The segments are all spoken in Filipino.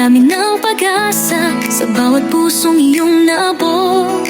dami ng pag-asa sa bawat pusong iyong naabot.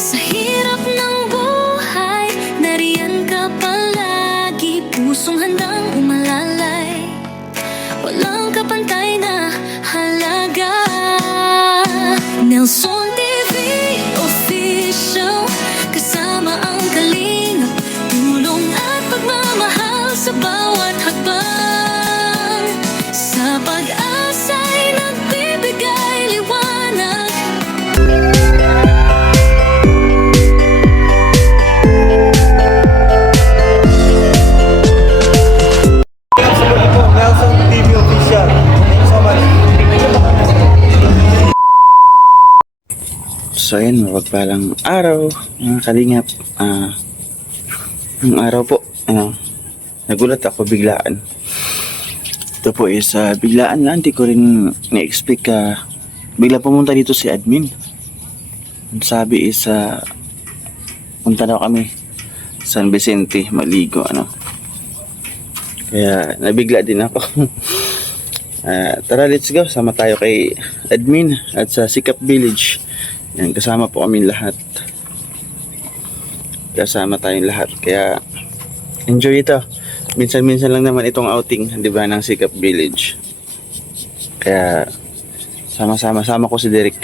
Sa hirap ng buhay, nariyan ka palagi, pusong handang umalalay, walang kapantay na halaga. Nelson TV Official, kasama ang kalingap, tulong at pagmamahal sa bawat hakbang. Sa pag-asa'y nagbibigay liwanag. Nelson TV Official. Thank you so much. So ayun, mapagpalang araw mga kalingap. Yung araw po, nagulat ako biglaan. Ito po is biglaan lang, hindi ko rin na-expect bigla pumunta dito si admin. Ang sabi is punta daw kami San Vicente maligo kaya nabigla din ako. Tara, let's go, sama tayo kay admin at sa Sikap Village. Yan, kasama po kami lahat, kasama tayong lahat, kaya enjoy ito. Minsan-minsan lang naman itong outing, di ba, ng Sikap Village. Kaya sama ko si Derek.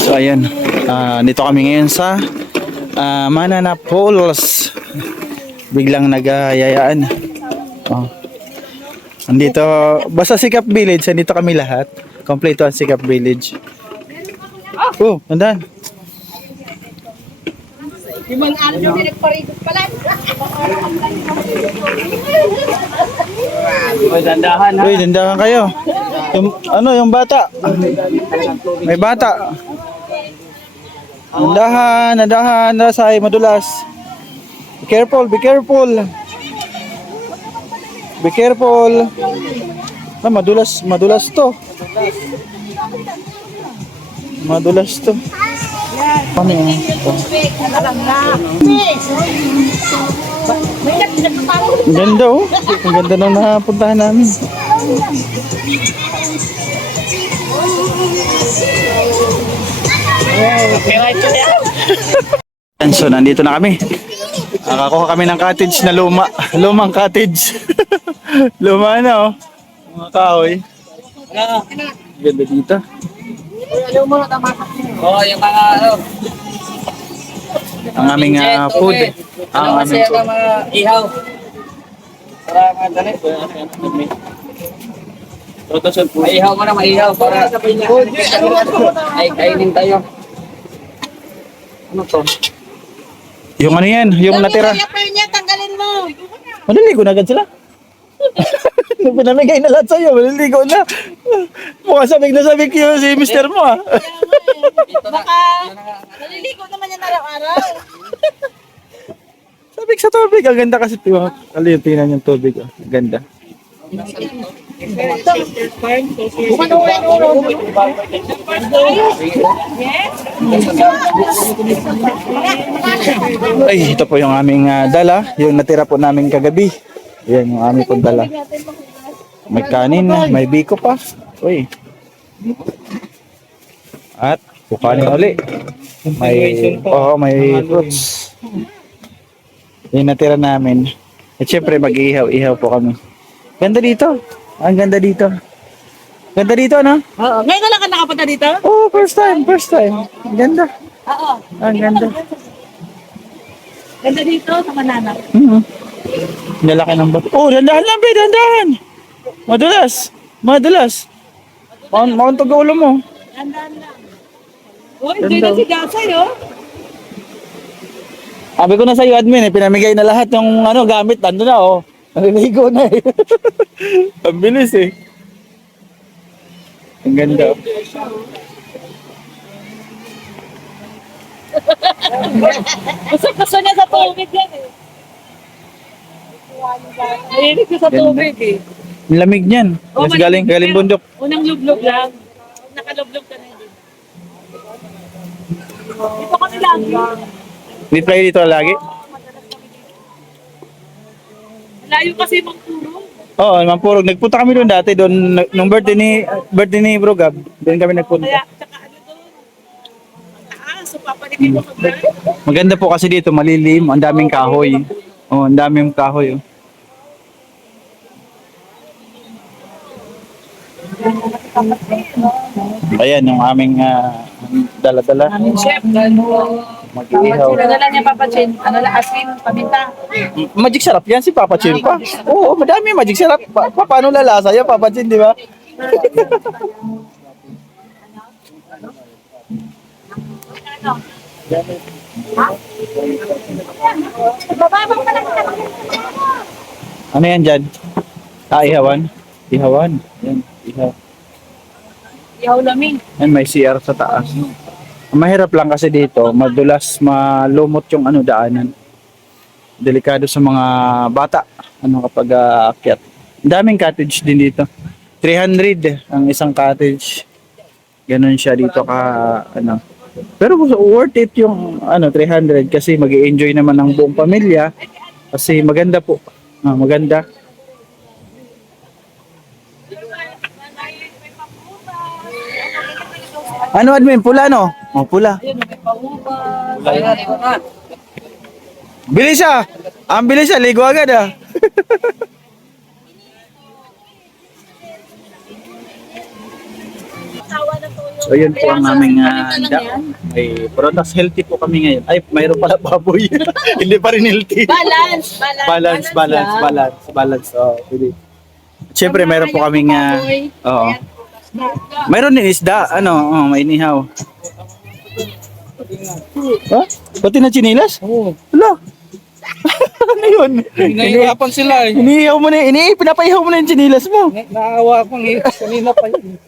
So ayan, dito kami ngayon sa Manana Falls. Biglang nagayayaan. Andito, basta Sikap Village, andito kami lahat. Kompleto ang Sikap Village. Oh, andan. Limang araw yung pinagparikot pala. Uy, dandahan kayo. Yung bata. May bata. Dandahan, nasay, madulas. Be careful. Be careful. Madulas to. Kami Ang ganda Ang ganda nung napuntahan namin. So nandito na kami. Nakakuha kami ng cottage na lumang cottage. Luma na mga kahoy. Ganda dito. Oo, yung mga Ang aming food. Ang aming food. mga ihaw. Para mga dali. Maihaw mo na, maihaw. Para ay kainin tayo. Ano to? Yung yan, yung natira. niya, tanggalin mo. Maliligo na agad sila. Nung pinamigay na lahat sa'yo, maliligo na. Mukha sabik na sabik yun si mister mo Baka naliligo naman yan araw-araw. Sabik sa tubig. Ang ganda kasi. Tingnan yung tubig. Ang ganda. Ay, ito po yung aming dala. Yung natira po namin kagabi. Yan yung aming pong dala. May kanin na, may biko pa. Uy. At kukanin uli. May fruits. Yung natira namin. At syempre mag-ihaw-ihaw po kami. Ganda dito. Ang ganda dito. Ganda dito, no? Oo, ngayon na lang ka nakapunta dito? Oh, first time. Ang ganda. Oo. Ang ganda. Ganda dito sa Manana. Lalaki ng bato. Oh, dandahan lang, be, dandahan. Madulas. Maunto ka ulo mo. Gandaan lang. Oh, enjoy na si Dasay, oh. Sabi ko na sa iyo, admin, pinamigay na lahat yung gamit. Nandun na, Naliligo na Ang bilis Ang ganda. Gusto niya sa tubig yan, Mahilig ko sa tubig, Ang lamig niyan. Oh, Mas galing bundok. Unang lublog lang. Nakalublog ka na din. Dito kami lang. Dito kayo dito lagi? Wala Malayo kasi magpuro. Oo, Mampurog. Nagpunta kami doon dati, doon nung birthday ni Bro Gab. Doon kami nagpunta. Kaya, tsaka ano doon, taas, so papanikin mo hagdan. Maganda po kasi dito, malilim, ang daming kahoy. Oh, ang daming kahoy. Oh. Ayan yung aming dala-dala. Chef, Mag-iihaw. dala niya papachin. Ano lang, asin, paminta. Magic sarap yan si Papa Chin pa. Oo, madami magic sarap. Paano lalasa yan Papa Chin, di ba? Ano yan dyan? Ihawan? Ihawan. Yan, ihaw. Ihaw laming. Yan, may CR sa taas. Ang mahirap lang kasi dito, madulas, malumot yung daanan. Delikado sa mga bata, kapag aakyat. Ang daming cottage din dito. 300 ang isang cottage. Ganun siya dito Pero worth it yung 300 kasi mag-enjoy naman ng buong pamilya. Kasi maganda po. Maganda. Ano admin? Pula no? Oh, pula. Bilis siya! Ang bilis siya, ligo agad ah. So yun po ang aming daon. May products, healthy po kami ngayon. Ay, mayroon pala baboy. Hindi pa rin healthy. Balance. Oh, pwede. Siyempre, mayroon po kaming oo. Mayroon din isda, may inihaw. Ha? Pati na chinilas? Oo. Wala. Ano yun? Hinahiwapan sila eh. Inihaw mo na, pinapaihaw mo na yung chinilas mo. Naawa akong kanina pa yun.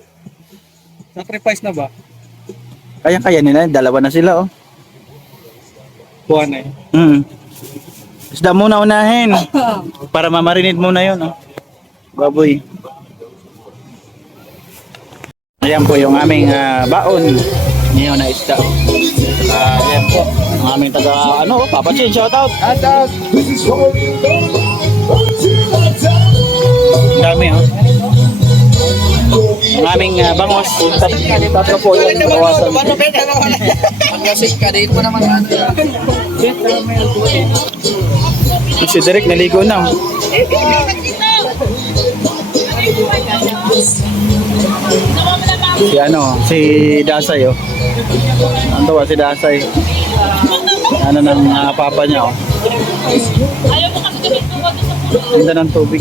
Sacrifice na ba? Kaya nila, dalawa na sila Buwan na eh. Isda muna unahin. Para mamarinate muna yun Baboy. Ayan po yung aming baon. Ngayon na isda. Ayan po. Ang aming Papa Chin, shout out. Shout out! Ang dami Ang aming bangos. Tatlo po yung bawasan. Kasi kadit mo naman. Si Derek naligo na. Si Dasay Ang tawa si Dasay. Ng papa niya Ganda ng tubig.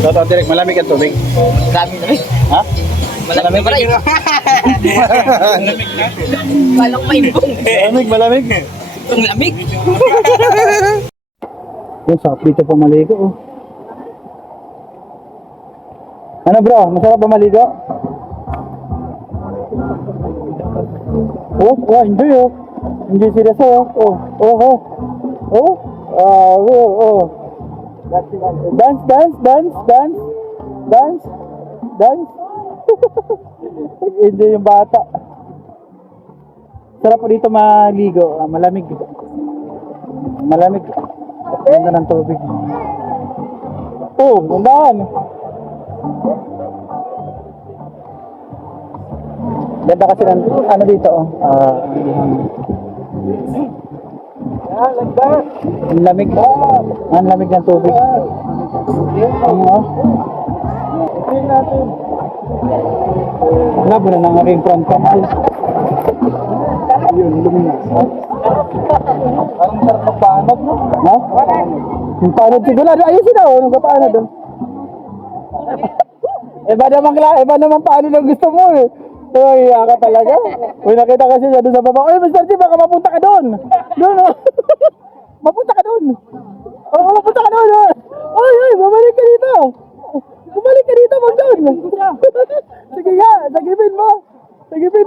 Toto direct malamig ang tubig. Lamig. Ha? Malamig pa rin. Walang maibong. Malamig. Ang lamig. Sarap dito pa maligo Ano bro, masarap ba maligo? Enjoy Enjoy sila sa'yo. Dance. Enjoy yung bata. Sarap po dito maligo. Malamig. Ganda ng tubig. Gandaan. Ganda kasi ng dito ang lamig ng tubig. Labo na ng aking front camera. Yun, luminas. Parang sarap magpaanod, no? Ha? Yung paanod siguro. Ayusin na, nagpapaanod doon. Iba naman paanod ang gusto mo eh. Uy, ka talaga. Uy, nakita kasi siya doon sa baba. Uy, Mr. G, baka mapunta ka doon. Mapunta ka doon. Mapunta ka doon. Uy, bumalik ka dito. Mag doon. Sige nga, sagipin mo. Sagipin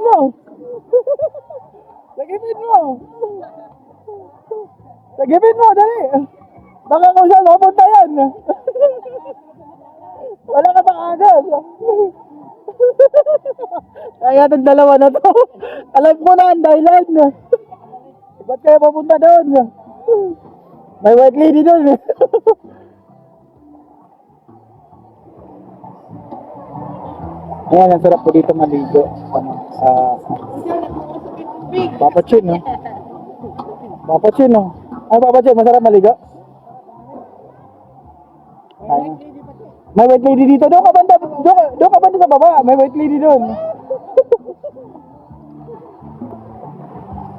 mo, dali. Baka kung saan mapunta yan. Wala ka pang agad. Kaya itong dalawa na to. Alam mo na ang dahilan. Ba't kayo papunta doon? May white lady doon. Ayan, ang sarap po dito maligo. Papa Chin, no? Papa Chin, no? Ay, Papa Chin, masarap maligo? Ay. May white lady dito. Doon ka banda sa baba. May white lady doon.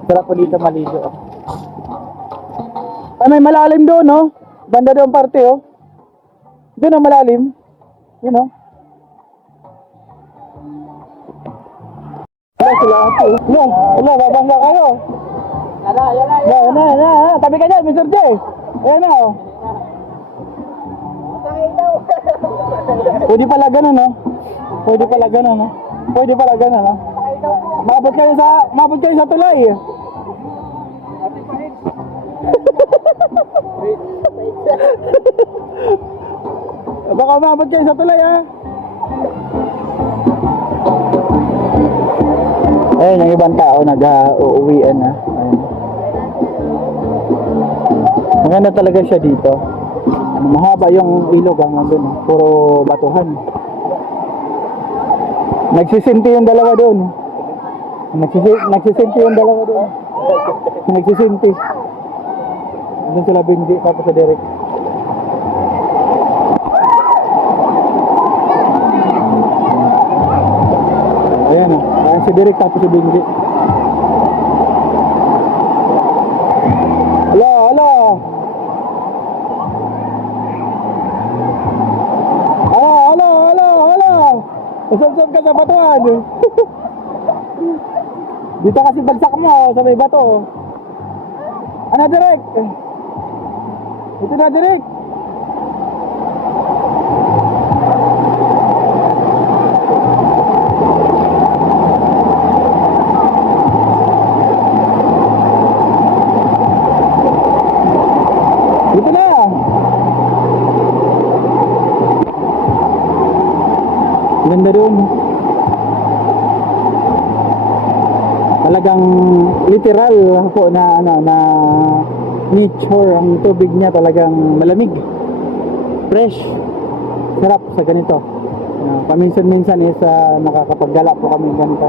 Sarap po dito maligo. Ay, may malalim doon, no? Banda doon parte, oh. Doon ang malalim. Yun, no? Sila ako. Wala, babangga kayo. Yan. Tabi ka dyan, Mr. J. Ayan na, oh. Pwede pala ganun, no? Pwede pala ganun, no? Mabot kayo sa tulay. Baka mabot kayo sa tulay, ha? Ayun, yung ibang tao nag-uuwian na. Ayun. Maganda talaga siya dito. Mahaba yung ilog hanggang doon. Puro batuhan. Nagsisinti yung dalawa doon. Nagsisinti yung dalawa doon. Nagsisinti. Doon sila Benji, tapos sa Derek. Ayan o. Ayan si Derek tapos si Benji. Hello. Usap-usap ka sa batuan. Dito kasi bagsak mo sa may bato. Ano, Derek? Ito na, Derek. Ito na. Ganda doon. Talagang literal po na nature ang tubig niya, talagang malamig. Fresh. Sarap sa ganito. Paminsan-minsan is nakakapaggala po kami ganito.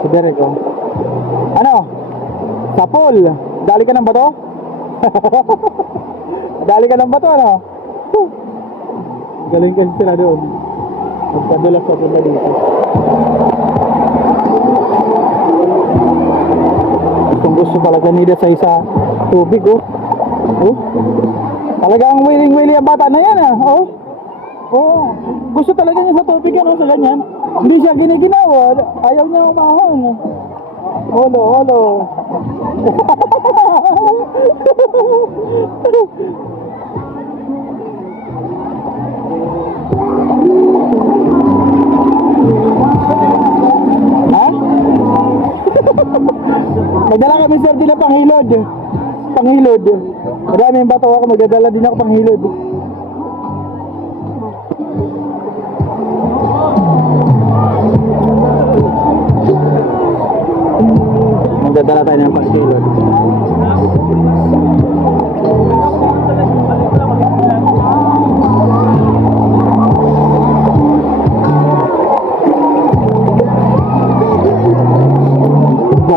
Sa Derek, oh. Ano? Sa pool. Dali ka ng bato? Dali ka ng bato, ano? Galing kasi sila doon. Magpadulas pa sila dito. Kung gusto talaga nila sa isa tubig, oh. Oh. Talagang willing ang bata na yan, ah. Oh. Oh. Gusto talaga niya sa tubig, ano, sa ganyan. Hindi siya giniginawa. Ayaw niya umahon. Holo. Ha? Magdala kami, sir, din na panghilod. Maraming bato ako, magdadala din ako panghilod. Magdadala tayo ng panghilod.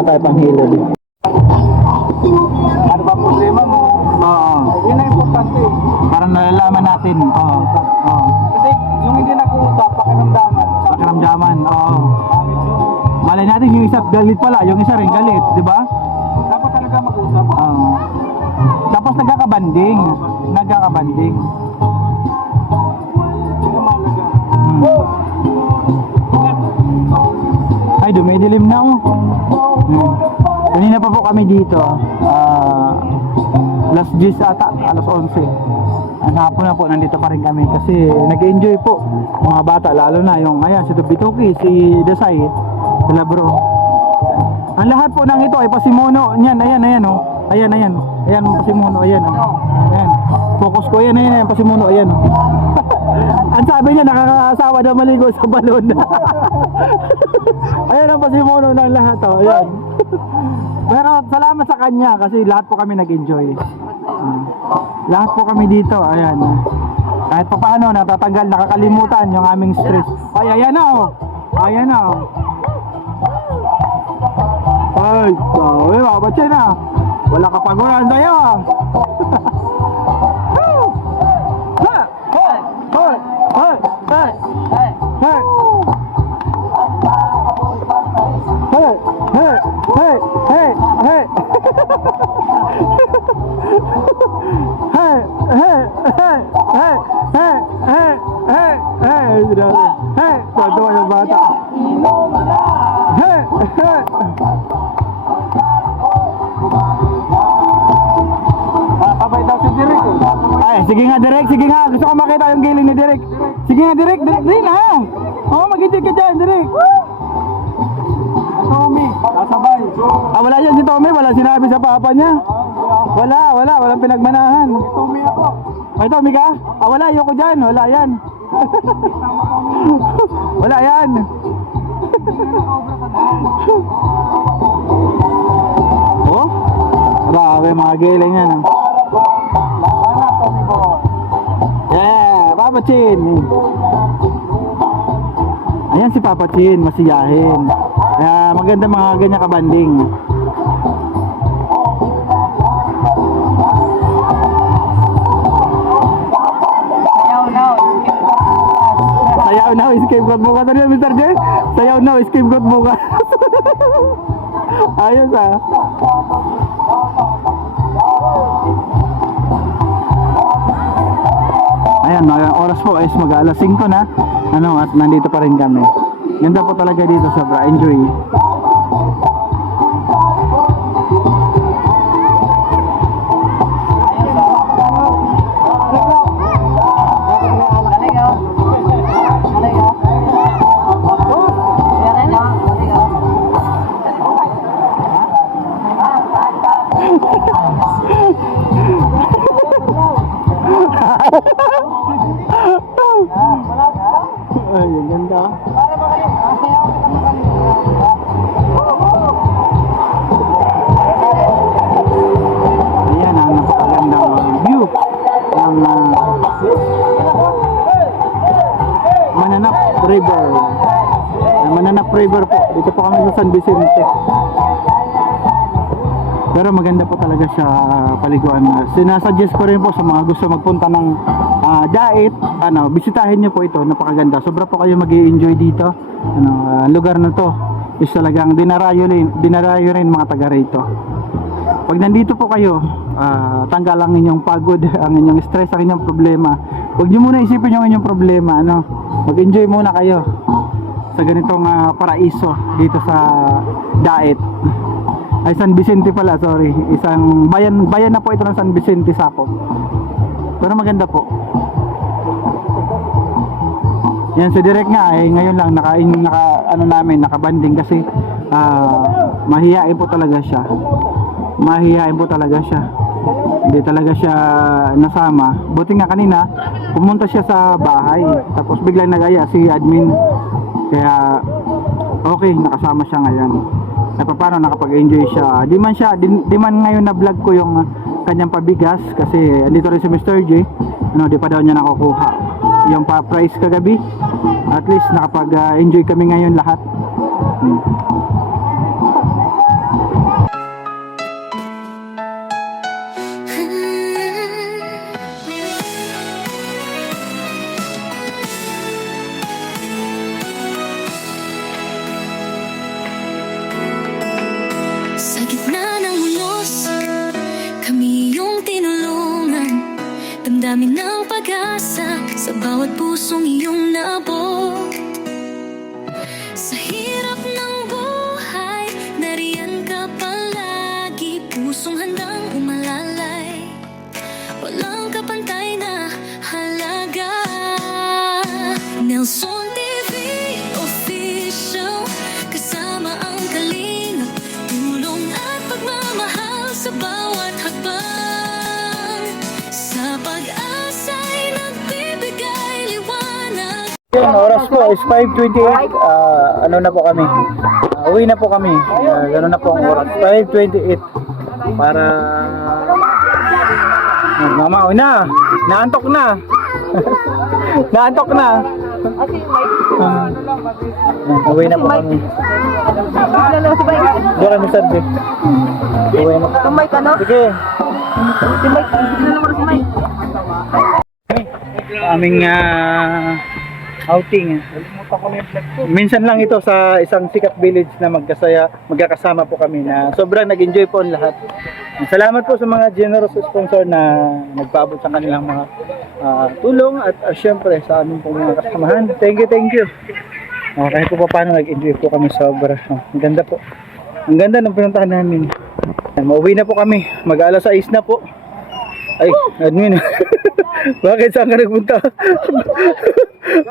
Tayo panghilod. Ano ba problema mo? Oo. Yun ang importante. Para nalalaman natin. Oo. Kasi yung hindi nakuusap, pakiramdaman. Oo. Malay natin yung isa galit pala, yung isa rin galit, di ba? Dapat talaga mag-usap. Oo. Tapos nagkakabanding. Ay, dumidilim na, oh. Kanina pa po kami dito, alas 10 ata, alas 11. Ang hapon na po, nandito pa rin kami kasi nag-enjoy po mga bata, lalo na yung si Tubituki, si Desai, si Labro. Ang lahat po ng ito ay pasimuno. Ayan, oh. Ayan, pasimuno, ayan, oh. Ayan. Focus ko yan, ayan, pasimuno, ayan. Oh. Ang sabi niya, nakakasawa na maligo sa balon. Ayan ang pasimuno ng lahat, oh, ayan. Pero salamat sa kanya kasi lahat po kami nag-enjoy. Lahat po kami dito, ayan. Kahit pa paano, natatanggal, nakakalimutan yung aming stress. Ay, ayan na, oh. Ayan na, oh. Ay, sabi, mabatsin na. Wala ka pagulan tayo, ah. Tuwa yung bata. Ay, sige nga Direk, sige nga. Gusto ko makita yung giling ni Direk. Sige nga Direk, Direk din ha. Oo, mag-enjoy ka dyan, Direk. Tommy, kasabay. Ah, wala yan si Tommy, wala sinabi sa papa niya. Walang pinagmanahan. Tommy ako. May Tommy ka? Ah, wala, ayoko dyan, wala yan. Wala yan. Oh, grabe mga giling yan. Yeah, Papa Chin. Ayan si Papa Chin, masiyahin. Maganda mga ganyan kabanding. Sayaw now, escape goat bukas. Ano yun, Mr. J? Sayaw now, escape goat bukas. Ayos ah. Ayan, oras po is mag-alas 5 na. Ano, at nandito pa rin kami. Ganda po talaga dito, sobra. Enjoy. Ay, ang ganda. Ayan ang napakagandang view ng Mananap River. Mananap River po. Dito po kami sa San Vicente. Pero maganda po talaga siya paliguan. Sinasuggest ko rin po sa mga gusto magpunta ng Dait, bisitahin niyo po ito, napakaganda. Sobra po kayo mag-i-enjoy dito. Lugar na to is talagang dinarayo rin mga taga rito. Pag nandito po kayo, tanggal ang inyong pagod, ang inyong stress, ang inyong problema. Huwag niyo muna isipin yung inyong problema, mag-enjoy muna kayo sa ganitong paraiso dito sa Dait. Ay, San Vicente pala, sorry. Isang bayan na po ito ng San Vicente, Sakop. Pero maganda po. Yan, si Direk nga ngayon lang nakabanding kasi mahihain po talaga siya. Hindi talaga siya nasama. Buti nga kanina pumunta siya sa bahay, tapos biglang nagaya si admin. Kaya okay, nakasama siya ngayon. Paano nakapag-enjoy siya. Di man ngayon na vlog ko yung kanyang pabigas kasi andito rin si Mr. J. Di pa daw niya nakukuha yung pa-price kagabi. At least nakapag-enjoy kami ngayon lahat. Sa gitna ng unos, kami yung tinulungan. Damdamin ng pag-asa sa bawat pusong iyong naabot. Sa hirap ng buhay, nariyan ka palagi. Pusong handang umalalay, walang kapantay na halaga. Nelson TV Official, kasama ang kalinga, tulong at pagmamahal sa bawat hakbang. Sa pag Yung oras po is 5:28. Ano na po kami? Uwi na po kami. Gano'n na po ang oras. 5:28. Para mama, uwi na. Naantok na. Naantok na. Uwi na po kami. Doon kami sir. Uwi na po. Tumay ka, no? Sige. Tumay, hindi naman si Mike. Aming outing. Minsan lang ito sa isang Sikap Village na magkakasama po kami na sobrang nag-enjoy po ang lahat. Salamat po sa mga generous sponsor na nagpaabot sa kanilang mga tulong at syempre sa aming po mga kasamahan. Thank you. Kahit po paano nag-enjoy po kami sobra. Ang ganda po. Ang ganda ng pinuntahan namin. Mauwi na po kami. Mag-alas 6 na po. Ay, admin. Bakit saan ka nagpunta?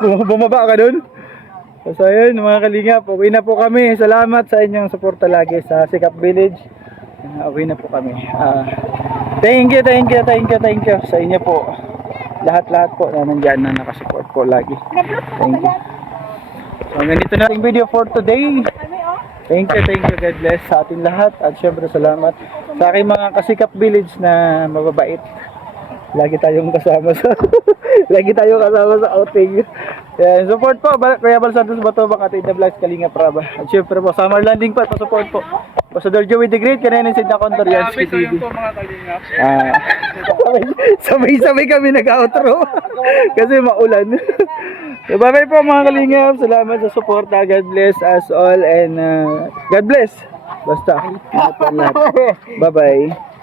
Bumaba ka dun? So ayun mga kalingap, uwi na po kami. Salamat sa inyong suporta lagi sa Sikap Village. Uwi na po kami. Thank you sa inyo po. Lahat po na nandyan na nakasupport po lagi. Thank you. So ganito na ang video for today. Thank you, God bless sa atin lahat. At syempre salamat sa aking mga kasikap village na mababait. Lagi tayong kasama sa outing. Yan, support po Kuya Bal Santos Bato, Makati The Vlogs, Kalinga Praba. At syempre po Summer Landing pa, support po Pasador Joey the Great, Kanina Sid na Condor, Yansky TV. Sabay kami nag-outro kasi maulan. So, bye-bye po mga kalingap. Salamat sa suporta. God bless us all and God bless. Basta. Bye-bye.